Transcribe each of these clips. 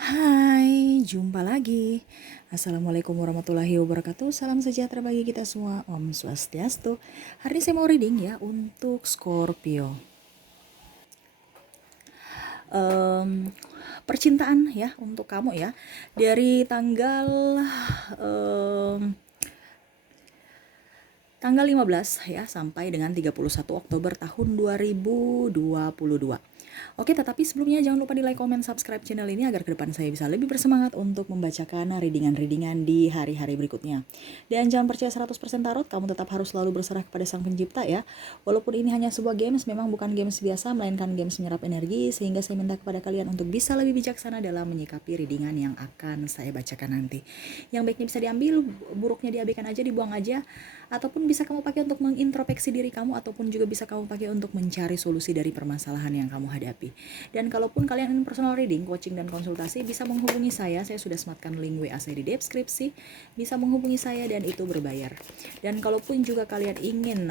Hai, jumpa lagi. Assalamualaikum warahmatullahi wabarakatuh. Salam sejahtera bagi kita semua. Om Swastiastu. Hari ini saya mau reading ya untuk Scorpio. Em, Percintaan ya untuk kamu ya. Dari em, tanggal 15 ya sampai dengan 31 Oktober tahun 2022. Oke, tetapi sebelumnya jangan lupa di like, comment, subscribe channel ini agar ke depan saya bisa lebih bersemangat untuk membacakan readingan-readingan di hari-hari berikutnya. Dan jangan percaya 100% tarot, kamu tetap harus selalu berserah kepada Sang Pencipta ya. Walaupun ini hanya sebuah games, memang bukan games biasa, melainkan games menyerap energi, sehingga saya minta kepada kalian untuk bisa lebih bijaksana dalam menyikapi readingan yang akan saya bacakan nanti. Yang baiknya bisa diambil, buruknya diabaikan aja, dibuang aja, ataupun bisa kamu pakai untuk mengintrospeksi diri kamu, ataupun juga bisa kamu pakai untuk mencari solusi dari permasalahan yang kamu hadapi. Dan kalaupun kalian ingin personal reading, coaching, dan konsultasi, bisa menghubungi saya sudah sematkan link WA saya di deskripsi, bisa menghubungi saya dan itu berbayar. Dan kalaupun juga kalian ingin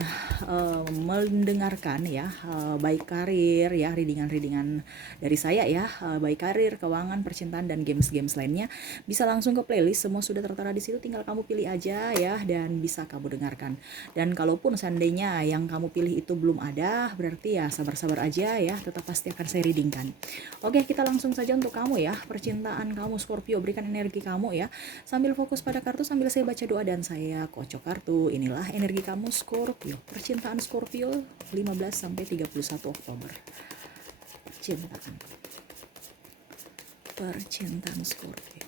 mendengarkan ya, baik karir ya, readingan-readingan dari saya ya, baik karir, keuangan, percintaan, dan games-games lainnya, bisa langsung ke playlist, semua sudah tertera di situ, tinggal kamu pilih aja ya, dan bisa kamu dengarkan. Dan kalaupun seandainya yang kamu pilih itu belum ada, berarti ya sabar-sabar aja ya, tetap pasti akan saya readingkan. Oke, kita langsung saja untuk kamu ya. Percintaan kamu Scorpio, berikan energi kamu ya. Sambil fokus pada kartu, sambil saya baca doa dan saya kocok kartu. Inilah energi kamu Scorpio. Percintaan Scorpio 15 sampai 31 Oktober. Percintaan. Percintaan Scorpio.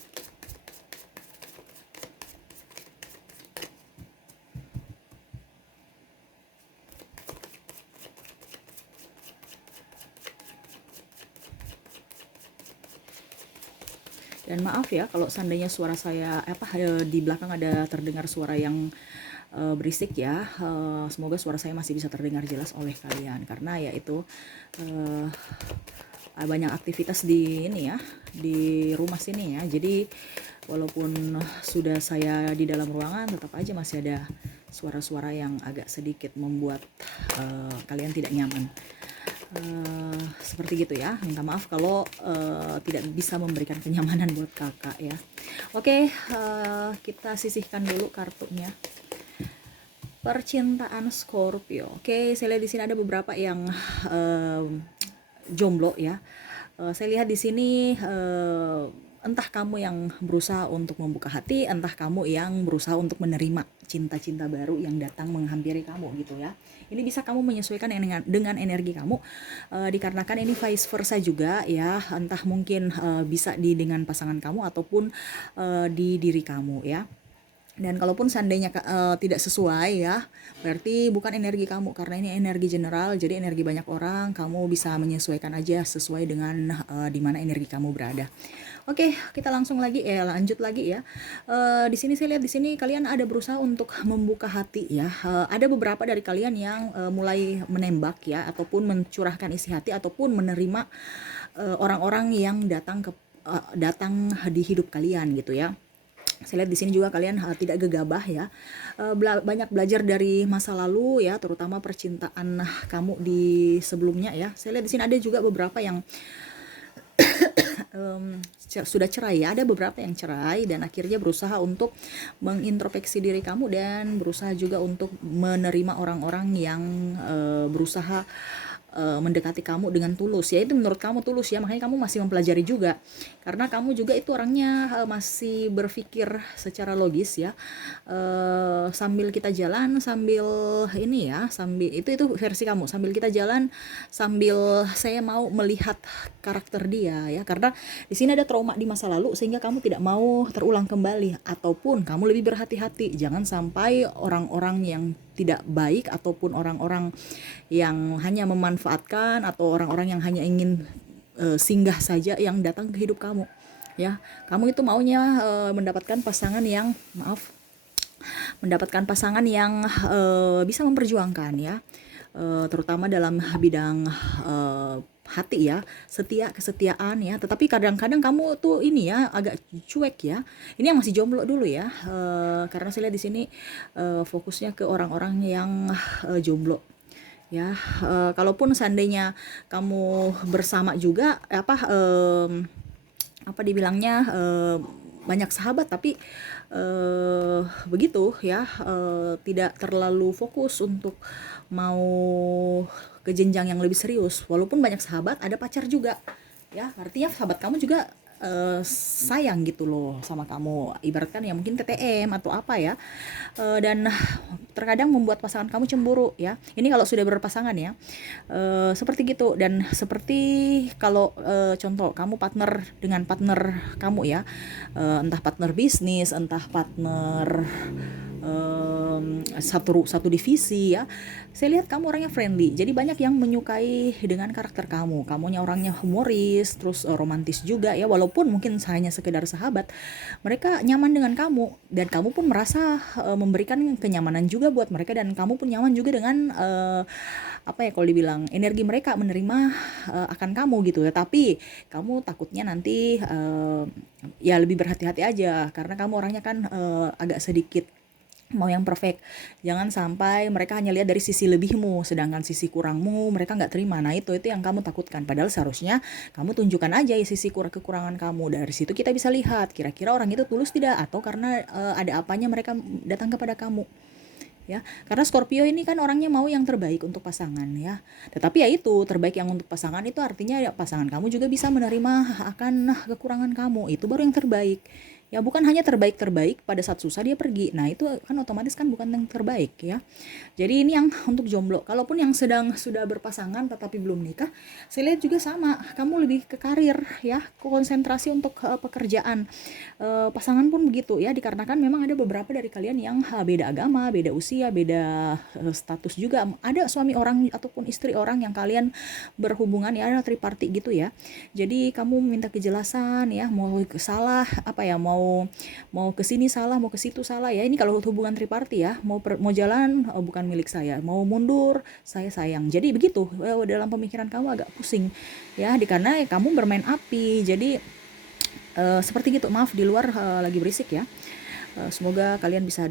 Dan maaf ya kalau seandainya suara saya di belakang ada terdengar suara yang berisik ya. Semoga suara saya masih bisa terdengar jelas oleh kalian, karena ya itu banyak aktivitas di ini ya, di rumah sini ya. Jadi walaupun sudah saya di dalam ruangan, tetap aja masih ada suara-suara yang agak sedikit membuat kalian tidak nyaman. Seperti gitu ya, minta maaf kalau tidak bisa memberikan kenyamanan buat kakak ya. Oke, kita sisihkan dulu kartunya. Percintaan Scorpio. Oke, saya lihat di sini ada beberapa yang jomblo ya. Saya lihat di sini entah kamu yang berusaha untuk membuka hati, entah kamu yang berusaha untuk menerima cinta-cinta baru yang datang menghampiri kamu gitu ya. Ini bisa kamu menyesuaikan dengan energi kamu, dikarenakan ini vice versa juga ya, entah mungkin bisa dengan pasangan kamu ataupun di diri kamu ya. Dan kalaupun seandainya tidak sesuai ya, berarti bukan energi kamu, karena ini energi general, jadi energi banyak orang. Kamu bisa menyesuaikan aja sesuai dengan di mana energi kamu berada. Oke, kita lanjut lagi ya. Di sini saya lihat di sini kalian ada berusaha untuk membuka hati ya. Ada beberapa dari kalian yang mulai menembak ya, ataupun mencurahkan isi hati, ataupun menerima orang-orang yang datang di hidup kalian gitu ya. Saya lihat di sini juga kalian tidak gegabah ya, banyak belajar dari masa lalu ya, terutama percintaan kamu di sebelumnya ya. Saya lihat di sini ada juga beberapa yang sudah cerai ya, ada beberapa yang cerai dan akhirnya berusaha untuk mengintrospeksi diri kamu, dan berusaha juga untuk menerima orang-orang yang berusaha mendekati kamu dengan tulus ya. Itu menurut kamu tulus ya, makanya kamu masih mempelajari juga, karena kamu juga itu orangnya masih berpikir secara logis ya. Sambil kita jalan, sambil ini ya, sambil itu versi kamu, sambil kita jalan, sambil saya mau melihat karakter dia ya, karena di sini ada trauma di masa lalu sehingga kamu tidak mau terulang kembali, ataupun kamu lebih berhati-hati jangan sampai orang-orang yang tidak baik, ataupun orang-orang yang hanya memanfaatkan, atau orang-orang yang hanya ingin singgah saja yang datang ke hidup kamu ya. Kamu itu maunya mendapatkan pasangan yang bisa memperjuangkan ya, terutama dalam bidang hati ya, kesetiaan ya. Tetapi kadang-kadang kamu tuh ini ya agak cuek ya. Ini yang masih jomblo dulu ya, karena saya lihat di sini fokusnya ke orang-orang yang jomblo ya. Kalaupun seandainya kamu bersama juga apa dibilangnya, banyak sahabat tapi begitu ya, tidak terlalu fokus untuk mau ke jenjang yang lebih serius. Walaupun banyak sahabat, ada pacar juga ya, artinya sahabat kamu juga sayang gitu loh sama kamu, ibaratkan ya mungkin TTM atau apa ya. Dan terkadang membuat pasangan kamu cemburu ya, ini kalau sudah berpasangan ya. Seperti gitu. Dan seperti kalau contoh kamu partner dengan partner kamu ya, entah partner bisnis, entah partner satu divisi ya, saya lihat kamu orangnya friendly, jadi banyak yang menyukai dengan karakter kamu. Kamunya orangnya humoris, terus romantis juga ya, walaupun mungkin hanya sekedar sahabat, mereka nyaman dengan kamu dan kamu pun merasa memberikan kenyamanan juga buat mereka, dan kamu pun nyaman juga dengan apa ya kalau dibilang energi mereka menerima akan kamu gitu. Tetapi kamu takutnya nanti ya lebih berhati-hati aja, karena kamu orangnya kan agak sedikit mau yang perfect. Jangan sampai mereka hanya lihat dari sisi lebihmu, sedangkan sisi kurangmu mereka nggak terima. Nah itu yang kamu takutkan. Padahal seharusnya kamu tunjukkan aja ya sisi kekurangan kamu. Dari situ kita bisa lihat kira-kira orang itu tulus tidak, atau karena ada apanya mereka datang kepada kamu. Ya, karena Scorpio ini kan orangnya mau yang terbaik untuk pasangan ya. Tetapi ya itu, terbaik yang untuk pasangan itu artinya ya pasangan kamu juga bisa menerima akan kekurangan kamu. Itu baru yang terbaik. Ya bukan hanya terbaik-terbaik pada saat susah dia pergi. Nah, itu kan otomatis kan bukan yang terbaik ya. Jadi ini yang untuk jomblo. Kalaupun yang sudah berpasangan tetapi belum nikah, saya lihat juga sama. Kamu lebih ke karir ya, konsentrasi untuk pekerjaan. Pasangan pun begitu ya, dikarenakan memang ada beberapa dari kalian yang beda agama, beda usia, beda status juga. Ada suami orang ataupun istri orang yang kalian berhubungan ya, ada triparty gitu ya. Jadi kamu minta kejelasan ya, mau salah apa ya, mau ke sini salah, mau ke situ salah ya. Ini kalau hubungan triparty ya, mau jalan bukan milik saya, mau mundur saya sayang. Jadi begitu dalam pemikiran kamu agak pusing ya, karena kamu bermain api. Jadi seperti gitu. Maaf di luar lagi berisik ya. Semoga kalian bisa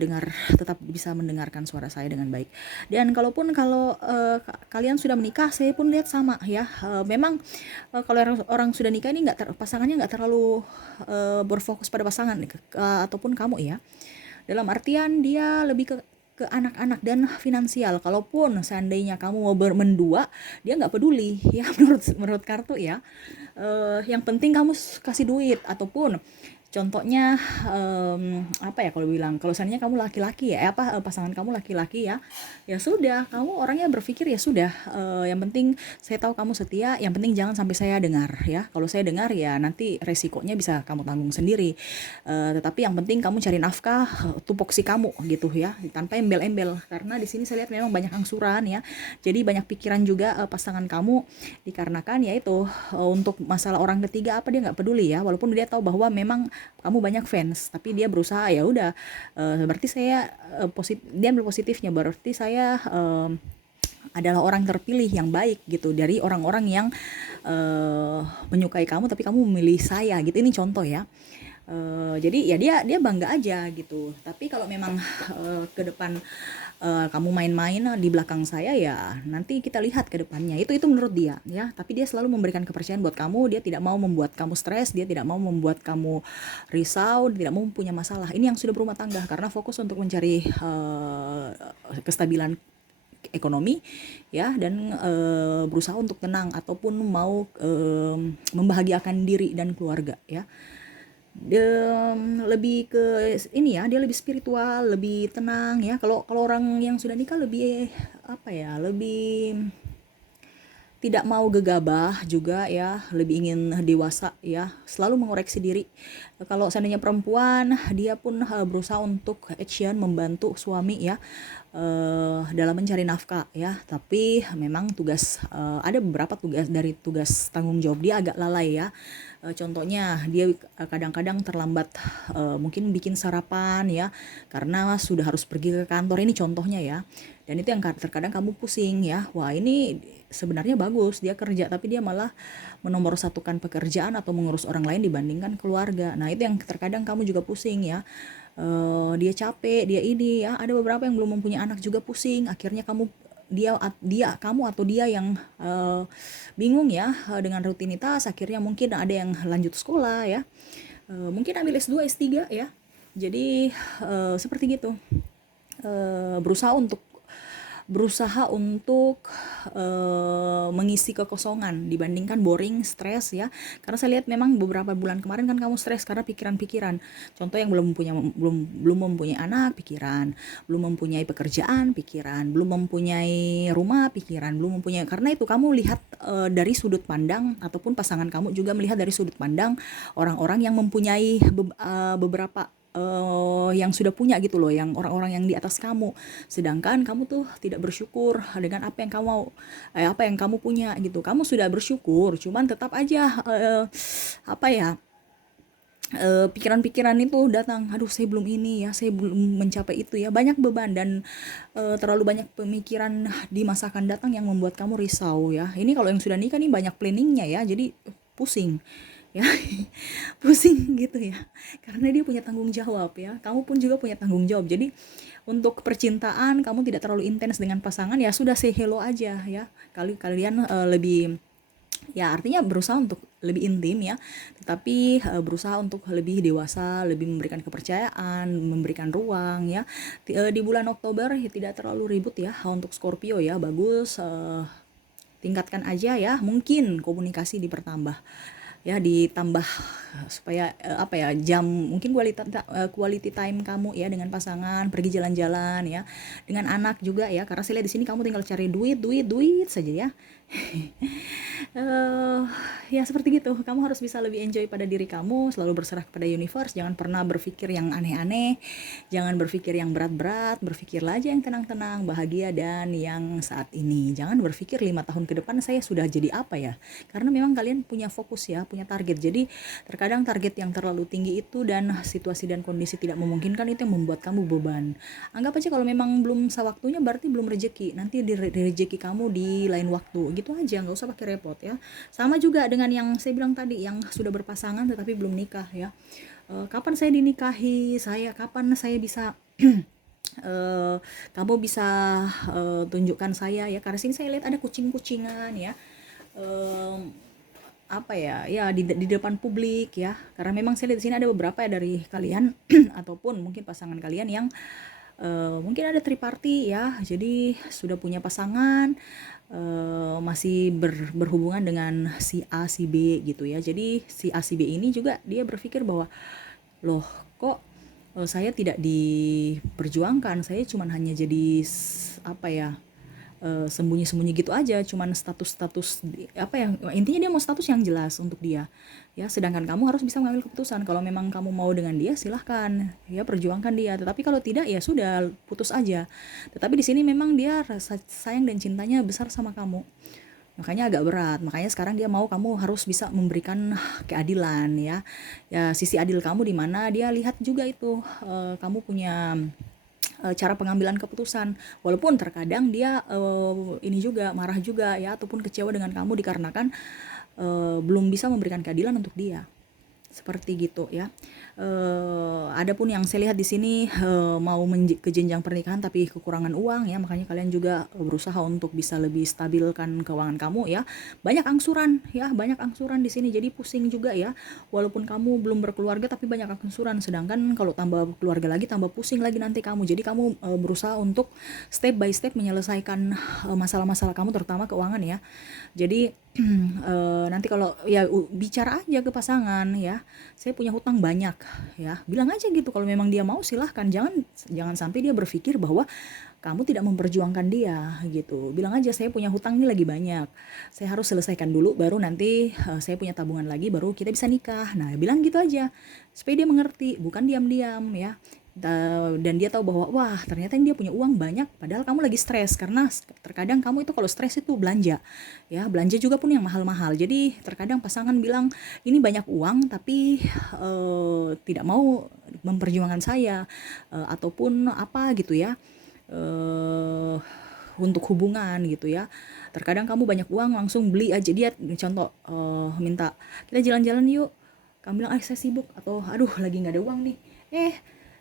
tetap bisa mendengarkan suara saya dengan baik. Dan kalau kalian sudah menikah, saya pun lihat sama ya. Memang kalau orang sudah nikah ini pasangannya nggak terlalu berfokus pada pasangan ataupun kamu ya. Dalam artian dia lebih ke anak-anak dan finansial. Kalaupun seandainya kamu mau mendua, dia nggak peduli ya, menurut kartu ya. Yang penting kamu kasih duit, ataupun contohnya apa ya kalau bilang, kalau seandainya kamu laki-laki ya, pasangan kamu laki-laki ya, ya sudah, kamu orangnya berpikir ya sudah, yang penting saya tahu kamu setia, yang penting jangan sampai saya dengar ya. Kalau saya dengar ya nanti resikonya bisa kamu tanggung sendiri. Tetapi yang penting kamu cari nafkah, tupoksi kamu gitu ya, tanpa embel-embel, karena di sini saya lihat memang banyak angsuran ya. Jadi banyak pikiran juga pasangan kamu, dikarenakan ya itu untuk masalah orang ketiga apa dia nggak peduli ya, walaupun dia tahu bahwa memang kamu banyak fans, tapi dia berusaha ya udah, berarti saya dia ambil positifnya, berarti saya adalah orang terpilih yang baik gitu dari orang-orang yang menyukai kamu, tapi kamu memilih saya gitu. Ini contoh ya. Jadi ya dia bangga aja gitu. Tapi kalau memang ke depan kamu main-main di belakang saya, ya nanti kita lihat ke depannya. Itu menurut dia ya. Tapi dia selalu memberikan kepercayaan buat kamu. Dia tidak mau membuat kamu stres, dia tidak mau membuat kamu risau, tidak mau punya masalah. Ini yang sudah berumah tangga karena fokus untuk mencari kestabilan ekonomi ya, dan berusaha untuk tenang ataupun mau membahagiakan diri dan keluarga ya. Lebih ke ini ya, dia lebih spiritual, lebih tenang ya. Kalau orang yang sudah nikah lebih apa ya, lebih tidak mau gegabah juga ya, lebih ingin dewasa ya, selalu mengoreksi diri. Kalau seandainya perempuan, dia pun berusaha untuk action membantu suami ya, dalam mencari nafkah ya. Tapi memang ada beberapa tugas tanggung jawab dia agak lalai ya. Contohnya dia kadang-kadang terlambat, mungkin bikin sarapan ya, karena sudah harus pergi ke kantor. Ini contohnya ya. Dan itu yang terkadang kamu pusing ya. Wah, ini sebenarnya bagus dia kerja, tapi dia malah menomorsatukan pekerjaan atau mengurus orang lain dibandingkan keluarga. Nah itu yang terkadang kamu juga pusing ya. Dia capek, dia ini ya. Ada beberapa yang belum mempunyai anak juga pusing. Akhirnya kamu kamu atau dia yang bingung ya dengan rutinitas, akhirnya mungkin ada yang lanjut sekolah ya, mungkin ambil S2 S3 ya. Jadi seperti gitu, berusaha untuk mengisi kekosongan dibandingkan boring, stres ya. Karena saya lihat memang beberapa bulan kemarin kan kamu stres karena pikiran-pikiran. Contoh yang belum mempunyai anak, pikiran, belum mempunyai pekerjaan, pikiran, belum mempunyai rumah, pikiran, belum mempunyai, karena itu kamu lihat dari sudut pandang, ataupun pasangan kamu juga melihat dari sudut pandang orang-orang yang mempunyai beberapa yang sudah punya gitu loh, yang orang-orang yang di atas kamu, sedangkan kamu tuh tidak bersyukur dengan apa yang kamu mau, apa yang kamu punya gitu. Kamu sudah bersyukur, cuman tetap aja apa ya, pikiran-pikiran itu datang, aduh saya belum ini ya, saya belum mencapai itu ya, banyak beban dan terlalu banyak pemikiran di masa akan datang yang membuat kamu risau ya. Ini kalau yang sudah nikah nih banyak planningnya ya, jadi pusing ya. Pusing gitu ya, karena dia punya tanggung jawab ya, kamu pun juga punya tanggung jawab. Jadi untuk percintaan kamu tidak terlalu intens dengan pasangan, ya sudah, say hello aja ya. Kalian lebih, ya artinya berusaha untuk lebih intim ya, tetapi berusaha untuk lebih dewasa, lebih memberikan kepercayaan, memberikan ruang ya. Di bulan Oktober ya, tidak terlalu ribut ya untuk Scorpio ya, bagus, tingkatkan aja ya, mungkin komunikasi dipertambah ya, ditambah supaya apa ya, jam mungkin quality time kamu ya dengan pasangan, pergi jalan-jalan ya, dengan anak juga ya, karena saya lihat di sini kamu tinggal cari duit saja ya. eh Ya seperti gitu, kamu harus bisa lebih enjoy pada diri kamu, selalu berserah kepada universe, jangan pernah berpikir yang aneh-aneh, jangan berpikir yang berat-berat, berpikirlah aja yang tenang-tenang, bahagia dan yang saat ini. Jangan berpikir 5 tahun ke depan saya sudah jadi apa ya, karena memang kalian punya fokus ya, punya target. Jadi terkadang target yang terlalu tinggi itu dan situasi dan kondisi tidak memungkinkan, itu yang membuat kamu beban. Anggap aja kalau memang belum sewaktunya berarti belum rezeki, nanti di rezeki kamu di lain waktu, gitu aja, nggak usah pakai repot ya. Sama juga dengan yang saya bilang tadi, yang sudah berpasangan tetapi belum nikah ya. Kapan saya dinikahi, kapan saya bisa kamu bisa tunjukkan saya ya, karena sini saya lihat ada kucing-kucingan ya, apa ya, ya di depan publik ya, karena memang saya lihat di sini ada beberapa ya dari kalian ataupun mungkin pasangan kalian yang mungkin ada triparty ya, jadi sudah punya pasangan, masih berhubungan dengan si A si B gitu ya. Jadi si A si B ini juga dia berpikir bahwa, loh kok saya tidak diperjuangkan, saya cuman hanya jadi apa ya, sembunyi-sembunyi gitu aja, cuman status apa ya, intinya dia mau status yang jelas untuk dia ya, sedangkan kamu harus bisa mengambil keputusan. Kalau memang kamu mau dengan dia, silahkan ya, perjuangkan dia, tetapi kalau tidak ya sudah, putus aja. Tetapi di sini memang dia rasa sayang dan cintanya besar sama kamu, makanya agak berat. Makanya sekarang dia mau kamu harus bisa memberikan keadilan ya, ya sisi adil kamu di mana dia lihat juga itu, kamu punya cara pengambilan keputusan, walaupun terkadang dia ini juga marah juga ya, ataupun kecewa dengan kamu dikarenakan belum bisa memberikan keadilan untuk dia, seperti gitu ya. Adapun yang saya lihat di sini mau ke jenjang pernikahan tapi kekurangan uang ya, makanya kalian juga berusaha untuk bisa lebih stabilkan keuangan kamu ya. Banyak angsuran ya, banyak angsuran di sini, jadi pusing juga ya. Walaupun kamu belum berkeluarga tapi banyak angsuran, sedangkan kalau tambah keluarga lagi tambah pusing lagi nanti kamu. Jadi kamu berusaha untuk step by step menyelesaikan masalah-masalah kamu, terutama keuangan ya. Jadi nanti kalau ya bicara aja ke pasangan ya, saya punya hutang banyak ya, bilang aja gitu. Kalau memang dia mau silahkan, jangan sampai dia berpikir bahwa kamu tidak memperjuangkan dia gitu. Bilang aja, saya punya hutang ini lagi banyak, saya harus selesaikan dulu, baru nanti saya punya tabungan lagi, baru kita bisa nikah. Nah bilang gitu aja supaya dia mengerti, bukan diam-diam ya. Dan dia tahu bahwa wah ternyata dia punya uang banyak, padahal kamu lagi stres. Karena terkadang kamu itu kalau stres itu belanja ya, belanja juga pun yang mahal-mahal. Jadi terkadang pasangan bilang ini banyak uang tapi tidak mau memperjuangkan saya, ataupun apa gitu ya, untuk hubungan gitu ya. Terkadang kamu banyak uang langsung beli aja. Dia contoh minta kita jalan-jalan yuk, kamu bilang saya sibuk, atau aduh lagi nggak ada uang nih.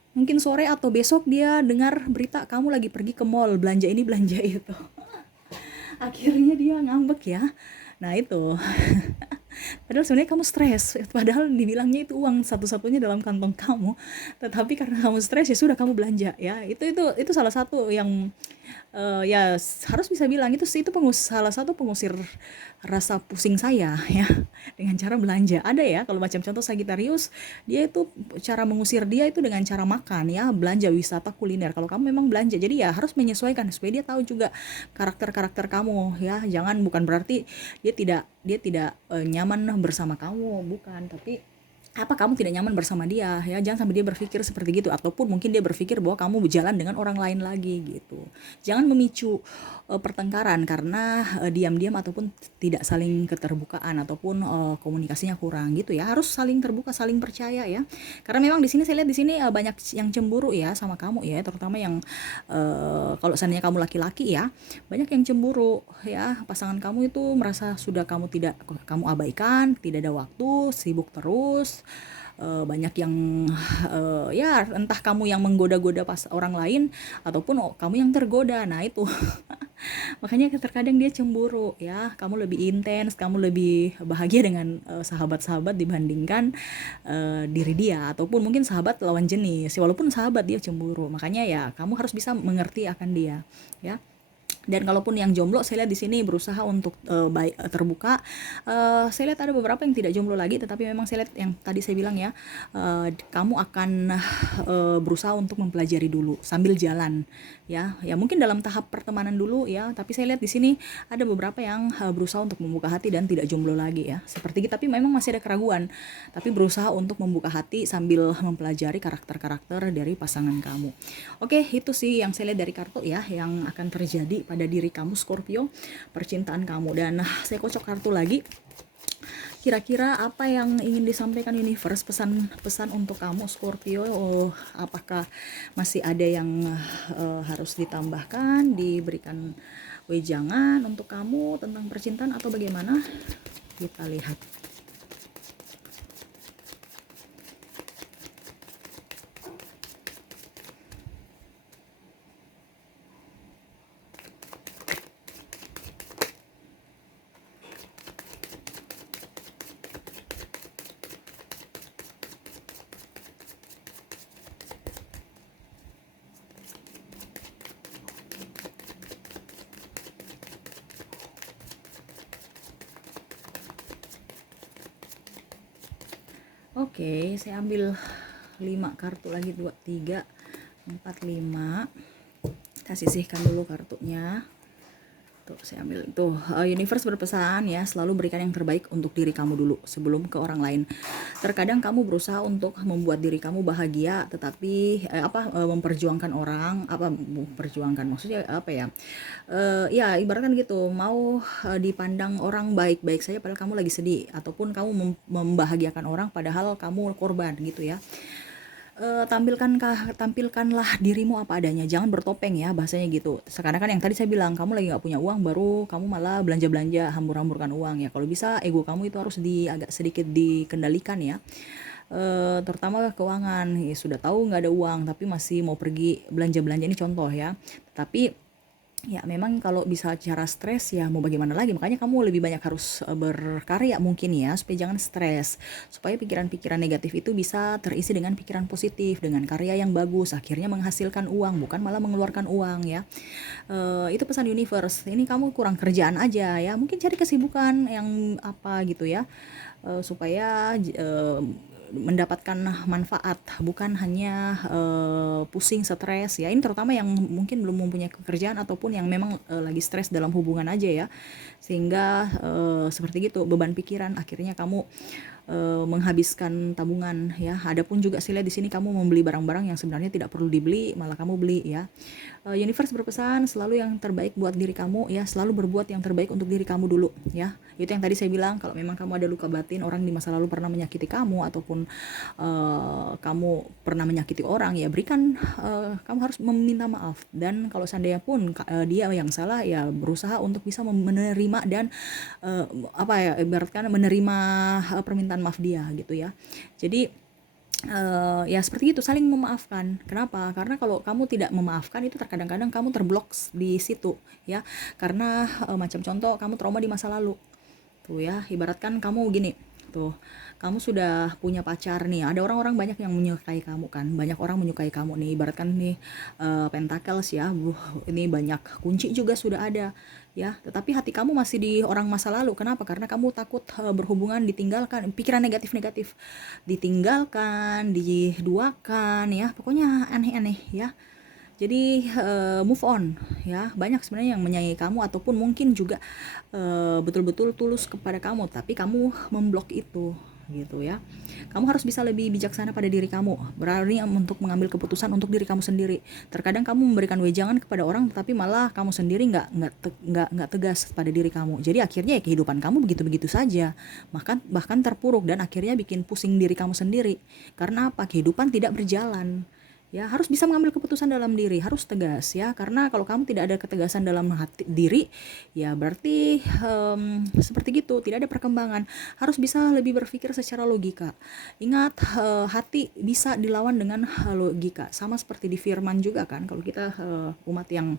Mungkin sore atau besok dia dengar berita kamu lagi pergi ke mall, belanja ini belanja itu. akhirnya dia ngambek ya. Nah itu, padahal sebenarnya kamu stres, padahal dibilangnya itu uang satu-satunya dalam kantong kamu, tetapi karena kamu stres ya sudah kamu belanja ya. Itu salah satu yang ya harus bisa bilang itu salah satu pengusir rasa pusing saya ya, dengan cara belanja. Ada ya kalau macam contoh Sagittarius, dia itu cara mengusir dia itu dengan cara makan ya, belanja wisata kuliner. Kalau kamu memang belanja, jadi ya harus menyesuaikan supaya dia tahu juga karakter-karakter kamu ya. Jangan, bukan berarti dia tidak nyaman bersama kamu, bukan, tapi apa kamu tidak nyaman bersama dia ya, jangan sampai dia berpikir seperti gitu, ataupun mungkin dia berpikir bahwa kamu berjalan dengan orang lain lagi gitu. Jangan memicu pertengkaran karena diam-diam ataupun tidak saling keterbukaan, ataupun komunikasinya kurang gitu ya. Harus saling terbuka, saling percaya ya, karena memang di sini saya lihat di sini banyak yang cemburu ya sama kamu ya, terutama yang kalau seandainya kamu laki-laki ya, banyak yang cemburu ya. Pasangan kamu itu merasa sudah kamu abaikan, tidak ada waktu, sibuk terus. Banyak yang ya entah kamu yang menggoda-goda pas orang lain, ataupun kamu yang tergoda. Nah itu makanya terkadang dia cemburu ya, kamu lebih intens, kamu lebih bahagia dengan sahabat-sahabat dibandingkan diri dia, ataupun mungkin sahabat lawan jenis. Walaupun sahabat dia cemburu, makanya ya kamu harus bisa mengerti akan dia ya. Dan kalaupun yang jomblo, saya lihat di sini berusaha untuk terbuka. Saya lihat ada beberapa yang tidak jomblo lagi, tetapi memang saya lihat yang tadi saya bilang ya, kamu akan berusaha untuk mempelajari dulu sambil jalan ya. Ya mungkin dalam tahap pertemanan dulu ya, tapi saya lihat di sini ada beberapa yang berusaha untuk membuka hati dan tidak jomblo lagi ya. Seperti kita, tapi memang masih ada keraguan, tapi berusaha untuk membuka hati sambil mempelajari karakter-karakter dari pasangan kamu. Oke, itu sih yang saya lihat dari kartu ya, yang akan terjadi pada diri kamu Scorpio, percintaan kamu. Dan saya kocok kartu lagi. Kira-kira apa yang ingin disampaikan universe, pesan-pesan untuk kamu Scorpio? Apakah masih ada yang harus ditambahkan, diberikan wejangan untuk kamu tentang percintaan, atau bagaimana? Kita lihat. Oke, saya ambil 5 kartu lagi, 2, 3, 4, 5. Kita sisihkan dulu kartunya. Tuh, saya ambil tuh, universe berpesan ya, selalu berikan yang terbaik untuk diri kamu dulu sebelum ke orang lain. Terkadang kamu berusaha untuk membuat diri kamu bahagia, tetapi memperjuangkan orang, memperjuangkan maksudnya apa ya? Ya ibaratkan gitu, mau dipandang orang baik-baik saja padahal kamu lagi sedih, ataupun kamu membahagiakan orang padahal kamu korban gitu ya. Tampilkanlah dirimu apa adanya, jangan bertopeng ya, bahasanya gitu. Sekarang kan yang tadi saya bilang, kamu lagi nggak punya uang, baru kamu malah belanja-belanja, hambur-hamburkan uang ya. Kalau bisa ego kamu itu harus agak sedikit dikendalikan ya. Terutama keuangan ya, sudah tahu nggak ada uang tapi masih mau pergi belanja-belanja, ini contoh ya. Tapi ya memang kalau bisa cara stres ya mau bagaimana lagi, makanya kamu lebih banyak harus berkarya mungkin ya, supaya jangan stres, supaya pikiran-pikiran negatif itu bisa terisi dengan pikiran positif, dengan karya yang bagus, akhirnya menghasilkan uang, bukan malah mengeluarkan uang ya. Itu pesan universe. Ini kamu kurang kerjaan aja ya, mungkin cari kesibukan yang apa gitu ya, supaya mendapatkan manfaat, bukan hanya pusing, stres ya. Ini terutama yang mungkin belum mempunyai pekerjaan, ataupun yang memang lagi stres dalam hubungan aja ya, sehingga seperti gitu beban pikiran, akhirnya kamu menghabiskan tabungan ya. Adapun juga sila di sini kamu membeli barang-barang yang sebenarnya tidak perlu dibeli, malah kamu beli ya. Universe berpesan selalu yang terbaik buat diri kamu ya, selalu berbuat yang terbaik untuk diri kamu dulu ya. Itu yang tadi saya bilang, kalau memang kamu ada luka batin, orang di masa lalu pernah menyakiti kamu, ataupun kamu pernah menyakiti orang ya, berikan, kamu harus meminta maaf. Dan kalau seandainya pun dia yang salah ya, berusaha untuk bisa menerima dan ibaratkan menerima permintaan maaf dia gitu ya. Jadi Ya seperti itu, saling memaafkan. Kenapa? Karena kalau kamu tidak memaafkan itu terkadang-kadang kamu terblok di situ ya. Karena macam contoh kamu trauma di masa lalu. Tuh ya, ibaratkan kamu gini, tuh, kamu sudah punya pacar nih, ada orang-orang banyak yang menyukai kamu kan, banyak orang menyukai kamu nih, ibaratkan nih Pentacles ya, ini banyak kunci juga sudah ada ya, tetapi hati kamu masih di orang masa lalu. Kenapa? Karena kamu takut berhubungan ditinggalkan, pikiran negatif-negatif, ditinggalkan, diduakan ya, pokoknya aneh-aneh ya. Jadi move on ya. Banyak sebenarnya yang menyayangi kamu ataupun mungkin juga betul-betul tulus kepada kamu, tapi kamu memblok itu gitu ya. Kamu harus bisa lebih bijaksana pada diri kamu, berani untuk mengambil keputusan untuk diri kamu sendiri. Terkadang kamu memberikan wejangan kepada orang, tetapi malah kamu sendiri nggak tegas pada diri kamu. Jadi akhirnya ya kehidupan kamu begitu-begitu saja, bahkan terpuruk dan akhirnya bikin pusing diri kamu sendiri. Karena apa? Kehidupan tidak berjalan. Ya, harus bisa mengambil keputusan dalam diri, harus tegas ya. Karena kalau kamu tidak ada ketegasan dalam hati diri, ya berarti seperti gitu, tidak ada perkembangan. Harus bisa lebih berpikir secara logika. Ingat, hati bisa dilawan dengan logika. Sama seperti di firman juga kan, kalau kita umat yang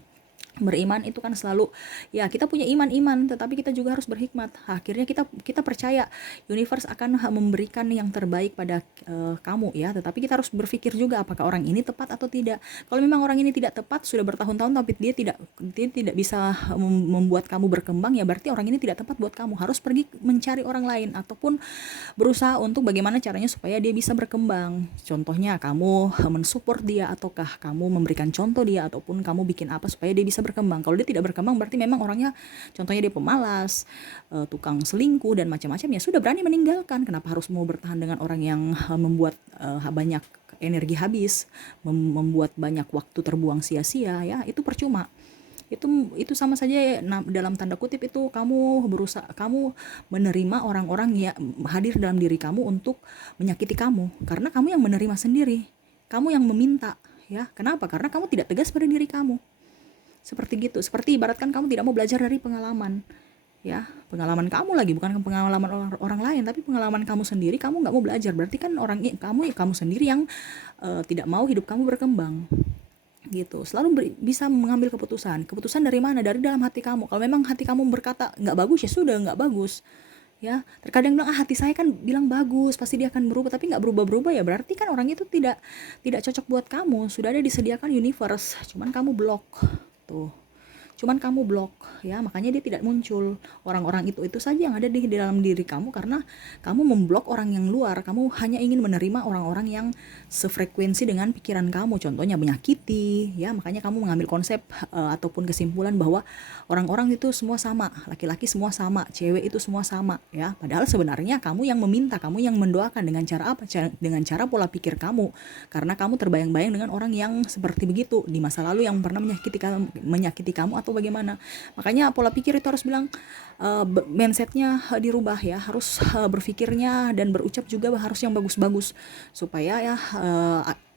beriman itu kan selalu ya, kita punya iman tetapi kita juga harus berhikmat. Akhirnya kita percaya universe akan memberikan yang terbaik pada kamu ya, tetapi kita harus berpikir juga apakah orang ini tepat atau tidak. Kalau memang orang ini tidak tepat sudah bertahun-tahun tapi dia tidak bisa membuat kamu berkembang, ya berarti orang ini tidak tepat buat kamu. Harus pergi mencari orang lain ataupun berusaha untuk bagaimana caranya supaya dia bisa berkembang. Contohnya kamu mensupport dia, ataukah kamu memberikan contoh dia, ataupun kamu bikin apa supaya dia bisa berkembang. Kalau dia tidak berkembang berarti memang orangnya, contohnya dia pemalas, tukang selingkuh dan macam-macam, ya sudah, berani meninggalkan. Kenapa harus mau bertahan dengan orang yang membuat banyak energi habis, membuat banyak waktu terbuang sia-sia ya, itu percuma. Itu sama saja dalam tanda kutip itu kamu menerima orang-orang yang hadir dalam diri kamu untuk menyakiti kamu, karena kamu yang menerima sendiri, kamu yang meminta ya. Kenapa? Karena kamu tidak tegas pada diri kamu. Seperti gitu, seperti ibaratkan kamu tidak mau belajar dari pengalaman ya, pengalaman kamu lagi, bukan pengalaman orang lain, tapi pengalaman kamu sendiri. Kamu nggak mau belajar, berarti kan kamu sendiri yang tidak mau hidup kamu berkembang gitu. Selalu bisa mengambil keputusan dari mana? Dari dalam hati kamu. Kalau memang hati kamu berkata nggak bagus, ya sudah, nggak bagus ya. Terkadang bilang, hati saya kan bilang bagus, pasti dia akan berubah, tapi nggak berubah-berubah, ya berarti kan orang itu tidak cocok buat kamu. Sudah ada disediakan universe, cuman kamu blok tuh, ya, makanya dia tidak muncul. Orang-orang itu saja yang ada di dalam diri kamu, karena kamu memblok orang yang luar. Kamu hanya ingin menerima orang-orang yang sefrekuensi dengan pikiran kamu, contohnya menyakiti ya. Makanya kamu mengambil konsep ataupun kesimpulan bahwa orang-orang itu semua sama, laki-laki semua sama, cewek itu semua sama ya. Padahal sebenarnya kamu yang meminta, kamu yang mendoakan. Dengan cara apa? Dengan cara pola pikir kamu, karena kamu terbayang-bayang dengan orang yang seperti begitu di masa lalu, yang pernah menyakiti kamu atau bagaimana. Makanya pola pikir itu harus bilang mindsetnya dirubah ya, harus berpikirnya dan berucap juga harus yang bagus-bagus, supaya ya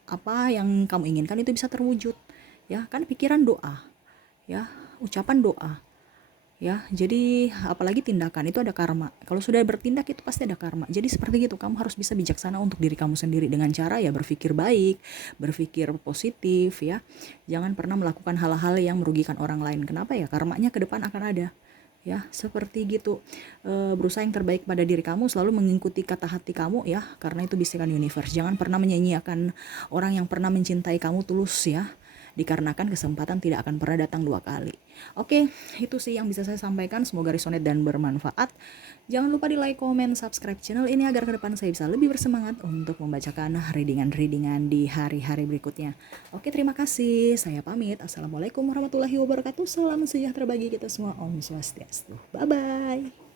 apa yang kamu inginkan itu bisa terwujud ya. Kan pikiran doa ya, ucapan doa ya. Jadi apalagi tindakan itu ada karma. Kalau sudah bertindak itu pasti ada karma. Jadi seperti itu, kamu harus bisa bijaksana untuk diri kamu sendiri dengan cara ya berpikir baik, berpikir positif ya. Jangan pernah melakukan hal-hal yang merugikan orang lain. Kenapa? Ya karmanya ke depan akan ada ya, seperti gitu. Berusaha yang terbaik pada diri kamu, selalu mengikuti kata hati kamu ya, karena itu bisikan universe. Jangan pernah menyanyiakan orang yang pernah mencintai kamu tulus ya, dikarenakan kesempatan tidak akan pernah datang dua kali. Oke, itu sih yang bisa saya sampaikan. Semoga resonate dan bermanfaat. Jangan lupa di like, comment, subscribe channel ini agar ke depan saya bisa lebih bersemangat untuk membacakan readingan-readingan di hari-hari berikutnya. Oke, terima kasih. Saya pamit. Assalamualaikum warahmatullahi wabarakatuh. Salam sejahtera bagi kita semua. Om Swastiastu. Bye-bye.